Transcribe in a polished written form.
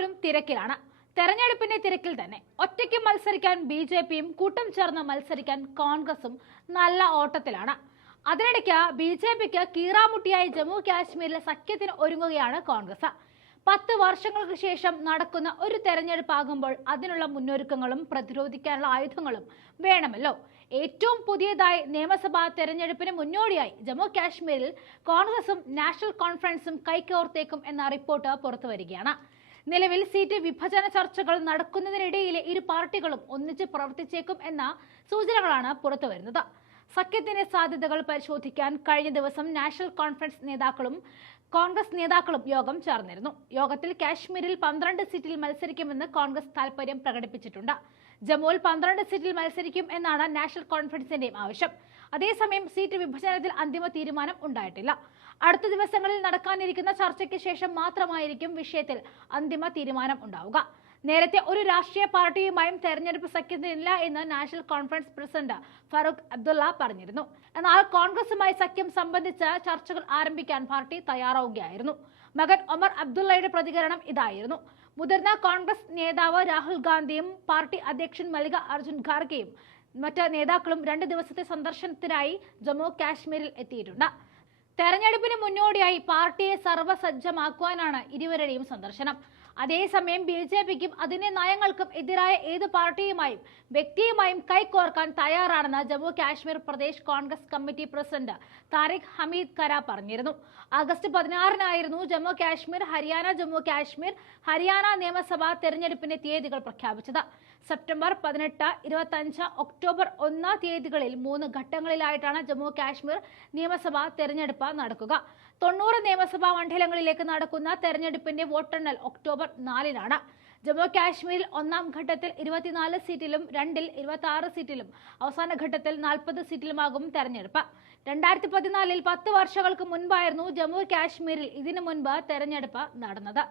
എല്ലാവരും തിരക്കിലാണ്. തെരഞ്ഞെടുപ്പിന്റെ തിരക്കിൽ തന്നെ ഒറ്റയ്ക്ക് മത്സരിക്കാൻ ബി.ജെ.പിയും കൂട്ടം ചേർന്ന് മത്സരിക്കാൻ കോൺഗ്രസും നല്ല ഓട്ടത്തിലാണ്. അതിനിടയ്ക്ക് ബി.ജെ.പിക്ക് കീറാമുട്ടിയായി ജമ്മു കാശ്മീരിലെ സഖ്യത്തിന് ഒരുങ്ങുകയാണ് കോൺഗ്രസ്. 10 വർഷങ്ങൾക്ക് ശേഷം നടക്കുന്ന ഒരു തെരഞ്ഞെടുപ്പാകുമ്പോൾ അതിനുള്ള മുന്നൊരുക്കങ്ങളും പ്രതിരോധിക്കാനുള്ള ആയുധങ്ങളും വേണമല്ലോ. ഏറ്റവും പുതിയതായി നിയമസഭാ തെരഞ്ഞെടുപ്പിന് മുന്നോടിയായി ജമ്മു കാശ്മീരിൽ കോൺഗ്രസും നാഷണൽ കോൺഫറൻസും കൈകോർത്തേക്കും എന്ന റിപ്പോർട്ട് പുറത്തുവരികയാണ്. നിലവിൽ സീറ്റ് വിഭജന ചർച്ചകൾ നടക്കുന്നതിനിടയിലെ ഇരു പാർട്ടികളും ഒന്നിച്ച് പ്രവർത്തിച്ചേക്കും എന്ന സൂചനകളാണ് പുറത്തുവരുന്നത്. സഖ്യത്തിന്റെ സാധ്യതകൾ പരിശോധിക്കാൻ കഴിഞ്ഞ ദിവസം നാഷണൽ കോൺഫറൻസ് നേതാക്കളും കോൺഗ്രസ് നേതാക്കളും യോഗം ചേർന്നിരുന്നു. യോഗത്തിൽ കാശ്മീരിൽ 12 സീറ്റിൽ മത്സരിക്കുമെന്ന് കോൺഗ്രസ് താൽപര്യം പ്രകടിപ്പിച്ചിട്ടുണ്ട്. ജമ്മുവിൽ 12 സീറ്റിൽ മത്സരിക്കും എന്നാണ് നാഷണൽ കോൺഫറൻസിന്റെയും ആവശ്യം. അതേസമയം സീറ്റ് വിഭജനത്തിൽ അന്തിമ തീരുമാനം ഉണ്ടായിട്ടില്ല. അടുത്ത ദിവസങ്ങളിൽ നടക്കാനിരിക്കുന്ന ചർച്ചയ്ക്ക് ശേഷം മാത്രമായിരിക്കും വിഷയത്തിൽ അന്തിമ തീരുമാനം ഉണ്ടാവുക. നേരത്തെ ഒരു രാഷ്ട്രീയ പാർട്ടിയുമായും തെരഞ്ഞെടുപ്പ് സഖ്യത്തിനില്ല എന്ന് നാഷണൽ കോൺഫറൻസ് പ്രസിഡന്റ് ഫറൂഖ് അബ്ദുള്ള പറഞ്ഞിരുന്നു. എന്നാൽ കോൺഗ്രസുമായി സഖ്യം സംബന്ധിച്ച് ചർച്ചകൾ ആരംഭിക്കാൻ പാർട്ടി തയ്യാറാവുകയായിരുന്നു. മകൻ ഒമർ അബ്ദുള്ളയുടെ പ്രതികരണം ഇതായിരുന്നു. മുതിർന്ന കോൺഗ്രസ് നേതാവ് രാഹുൽ ഗാന്ധിയും പാർട്ടി അധ്യക്ഷൻ മല്ലികാർജുൻ ഖാർഗെയും മറ്റ് നേതാക്കളും 2 ദിവസത്തെ സന്ദർശനത്തിനായി ജമ്മു കാശ്മീരിൽ എത്തിയിട്ടുണ്ട്. തെരഞ്ഞെടുപ്പിന് മുന്നോടിയായി പാർട്ടിയെ സർവ്വസജ്ജമാക്കുവാനാണ് ഇരുവരുടെയും സന്ദർശനം. അതേസമയം ബി.ജെ.പിക്കും അതിന്റെ നയങ്ങൾക്കും എതിരായ ഏത് പാർട്ടിയുമായും വ്യക്തിയുമായും കൈകോർക്കാൻ തയ്യാറാണെന്ന് ജമ്മു കാശ്മീർ പ്രദേശ് കോൺഗ്രസ് കമ്മിറ്റി പ്രസിഡന്റ് താരിഖ് ഹമീദ് കര പറഞ്ഞിരുന്നു. ആഗസ്റ്റ് 16-നായിരുന്നു ജമ്മു കാശ്മീർ, ജമ്മു കാശ്മീർ, ഹരിയാന നിയമസഭാ തെരഞ്ഞെടുപ്പിന്റെ തീയതികൾ പ്രഖ്യാപിച്ചത്. സെപ്റ്റംബർ 18, 25, ഒക്ടോബർ 1 തീയതികളിൽ 3 ഘട്ടങ്ങളിലായിട്ടാണ് ജമ്മു കാശ്മീർ നിയമസഭാ തെരഞ്ഞെടുപ്പ് നടക്കുക. 90 നിയമസഭാ മണ്ഡലങ്ങളിലേക്ക് നടക്കുന്ന തെരഞ്ഞെടുപ്പിന്റെ വോട്ടെണ്ണൽ ഒക്ടോബർ 4-നാണ്. ജമ്മു കാശ്മീരിൽ 1-ാം ഘട്ടത്തിൽ 24 സീറ്റിലും 2-ൽ 26 സീറ്റിലും അവസാന ഘട്ടത്തിൽ 40 സീറ്റിലുമാകും തെരഞ്ഞെടുപ്പ്. 2014-ൽ 10 വർഷങ്ങൾക്ക് മുൻപായിരുന്നു ജമ്മു കാശ്മീരിൽ ഇതിനു മുൻപ് തെരഞ്ഞെടുപ്പ് നടന്നത്.